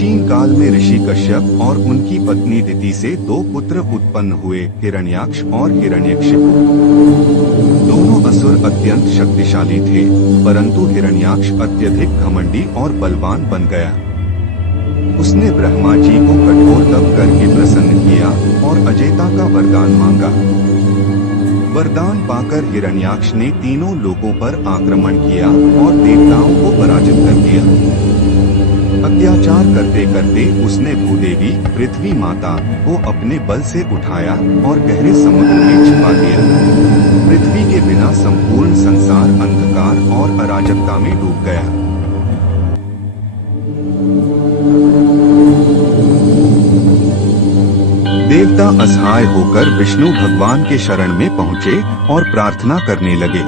प्राचीन काल में ऋषि कश्यप और उनकी पत्नी दिति से दो पुत्र उत्पन्न हुए, हिरण्याक्ष और हिरण्यकशिपु। दोनों असुर अत्यंत शक्तिशाली थे, परंतु हिरण्याक्ष अत्यधिक घमंडी और बलवान बन गया। उसने ब्रह्मा जी को कठोर तप करके प्रसन्न किया और अजेयता का वरदान मांगा। वरदान पाकर हिरण्याक्ष ने तीनों लोकों पर आक्रमण किया और देवताओं को पराजित कर दिया। अत्याचार करते करते उसने भूदेवी पृथ्वी माता को अपने बल से उठाया और गहरे समुद्र में छिपा दिया। पृथ्वी के बिना संपूर्ण संसार अंधकार और अराजकता में डूब गया। देवता असहाय होकर विष्णु भगवान के शरण में पहुँचे और प्रार्थना करने लगे।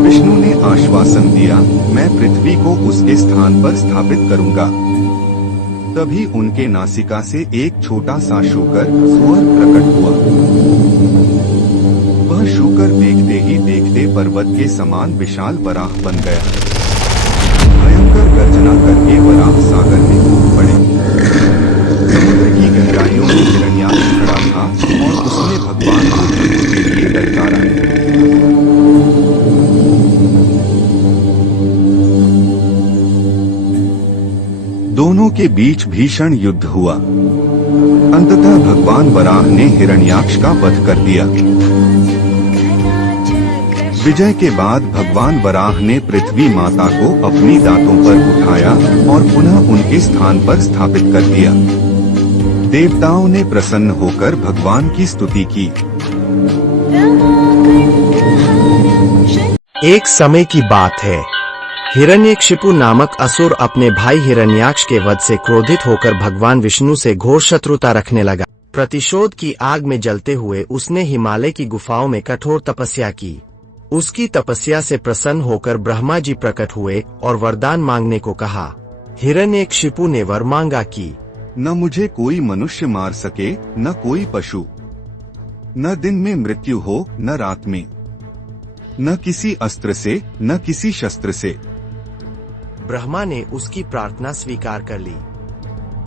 विष्णु ने आश्वासन दिया, मैं पृथ्वी को उसके स्थान पर स्थापित करूंगा। तभी उनके नासिका से एक छोटा सा शूकर सुअर प्रकट हुआ। वह शूकर देखते ही देखते पर्वत के समान विशाल वराह बन गया। भयंकर गर्जना करके वराह सागर में कूद पड़े। समुद्र की गहराइयों में हिरण्याक्ष खड़ा था और उसने भगवान को युद्ध के लिए ललकारा। दोनों के बीच भीषण युद्ध हुआ। अंततः भगवान वराह ने हिरण्याक्ष का वध कर दिया। विजय के बाद भगवान वराह ने पृथ्वी माता को अपनी दांतों पर उठाया और पुनः उनके स्थान पर स्थापित कर दिया। देवताओं ने प्रसन्न होकर भगवान की स्तुति की। एक समय की बात है, हिरण्यकशिपु नामक असुर अपने भाई हिरण्याक्ष के वध से क्रोधित होकर भगवान विष्णु से घोर शत्रुता रखने लगा। प्रतिशोध की आग में जलते हुए उसने हिमालय की गुफाओं में कठोर तपस्या की। उसकी तपस्या से प्रसन्न होकर ब्रह्मा जी प्रकट हुए और वरदान मांगने को कहा। हिरण्यकशिपु ने वर मांगा कि न मुझे कोई मनुष्य मार सके, न कोई पशु, न दिन में मृत्यु हो न रात में, न किसी अस्त्र से न किसी शस्त्र से। ब्रह्मा ने उसकी प्रार्थना स्वीकार कर ली।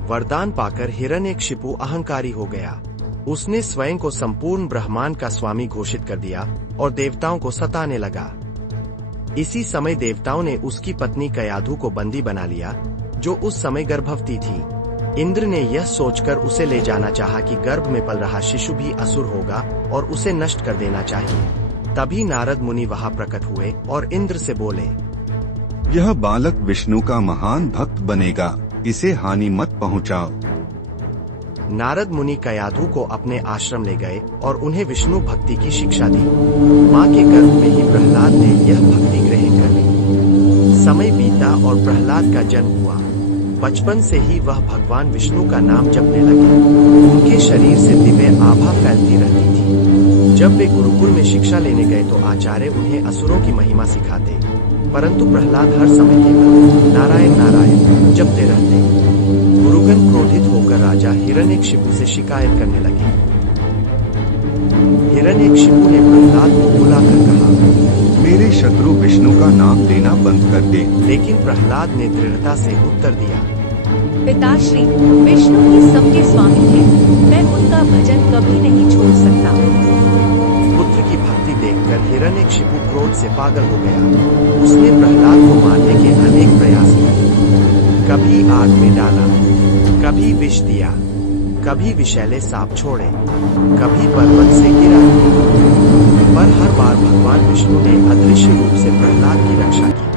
वरदान पाकर हिरण्यकशिपु अहंकारी हो गया। उसने स्वयं को संपूर्ण ब्रह्मांड का स्वामी घोषित कर दिया और देवताओं को सताने लगा। इसी समय देवताओं ने उसकी पत्नी कयाधु को बंदी बना लिया, जो उस समय गर्भवती थी। इंद्र ने यह सोचकर उसे ले जाना चाहा कि गर्भ में पल रहा शिशु भी असुर होगा और उसे नष्ट कर देना चाहिए। तभी नारद मुनि वहां प्रकट हुए और इंद्र से बोले, यह बालक विष्णु का महान भक्त बनेगा, इसे हानि मत पहुंचाओ। नारद मुनि कयाधु को अपने आश्रम ले गए और उन्हें विष्णु भक्ति की शिक्षा दी। मां के गर्भ में ही प्रहलाद ने यह भक्ति ग्रहण कर ली। समय बीता और प्रहलाद का जन्म हुआ। बचपन से ही वह भगवान विष्णु का नाम जपने लगे। उनके शरीर से दिव्य आभा फैलती रहती थी। जब वे गुरुकुल में शिक्षा लेने गए तो आचार्य उन्हें असुरों की महिमा सिखाते, परंतु प्रहलाद हर समय केवल नारायण नारायण जपते रहते। गुरुगण क्रोधित होकर राजा हिरण्यकशिपु से शिकायत करने लगे। हिरण्यकशिपु ने प्रहलाद को बुलाकर कहा, मेरे शत्रु विष्णु का नाम लेना बंद कर दे। लेकिन प्रहलाद ने दृढ़ता से उत्तर दिया, पिताश्री, विष्णु ही सबके स्वामी हैं। मैं उनका भजन कभी नहीं छोड़ सकता। पुत्र की भक्ति देखकर हिरण्यकशिपु क्रोध से पागल हो गया। उसने प्रहलाद को मारने के अनेक प्रयास किए। कभी आग में डाला, कभी विष दिया, कभी विषैले सांप छोड़े, कभी पर्वत से गिरा, पर हर बार भगवान विष्णु ने अदृश्य रूप से प्रहलाद की रक्षा की।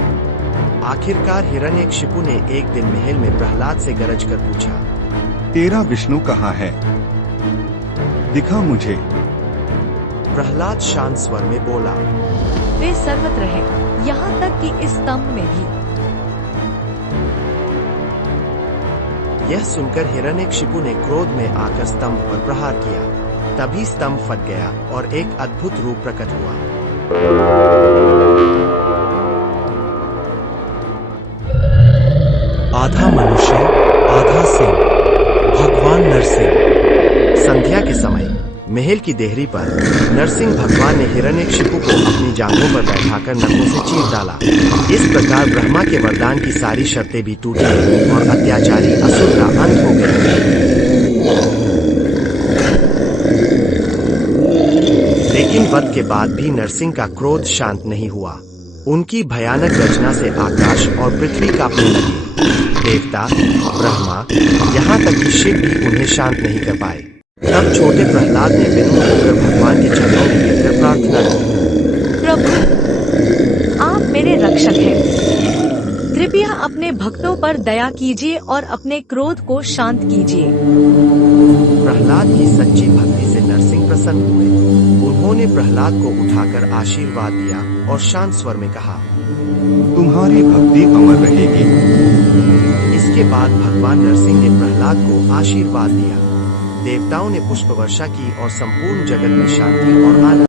आखिरकार हिरण्यकशिपु ने एक दिन महल में प्रहलाद से गरज कर पूछा, तेरा विष्णु कहाँ है? दिखा मुझे। प्रहलाद शांत स्वर में बोला, वे सर्वत्र हैं, यहाँ तक कि इस स्तंभ में भी। यह सुनकर हिरण्यकशिपु ने क्रोध में आकर स्तंभ पर प्रहार किया। तभी स्तंभ फट गया और एक अद्भुत रूप प्रकट हुआ। आधा मनुष्य, आधा सिंह, भगवान नरसिंह। संध्या के समय महल की देहरी पर नरसिंह भगवान ने हिरण्यकशिपु को अपनी जांघों पर बैठाकर नखों से चीर डाला। इस प्रकार ब्रह्मा के वरदान की सारी शर्तें भी टूटी और अत्याचारी असुर का अंत हो गया। लेकिन वध के बाद भी नरसिंह का क्रोध शांत नहीं हुआ। उनकी भयानक गर्जना से आकाश और पृथ्वी कांपने लगे। देवता, ब्रह्मा, यहाँ तक कि शिव भी उन्हें शांत नहीं कर पाए। तब छोटे प्रहलाद ने विनम्र होकर भगवान के चरणों में गिरकर प्रार्थना की। प्रभु, आप मेरे रक्षक हैं। कृपया अपने भक्तों पर दया कीजिए और अपने क्रोध को शांत कीजिए। प्रहलाद की सच्ची भक्ति से नरसिंह प्रसन्न हुए। उन्होंने प्रहलाद को उठाकर आशीर्वाद दिया और शांत स्वर में कहा, तुम्हारी भक्ति अमर रहेगी। इसके बाद भगवान नरसिंह ने प्रहलाद को आशीर्वाद दिया। देवताओं ने पुष्प वर्षा की और संपूर्ण जगत में शांति और आनंद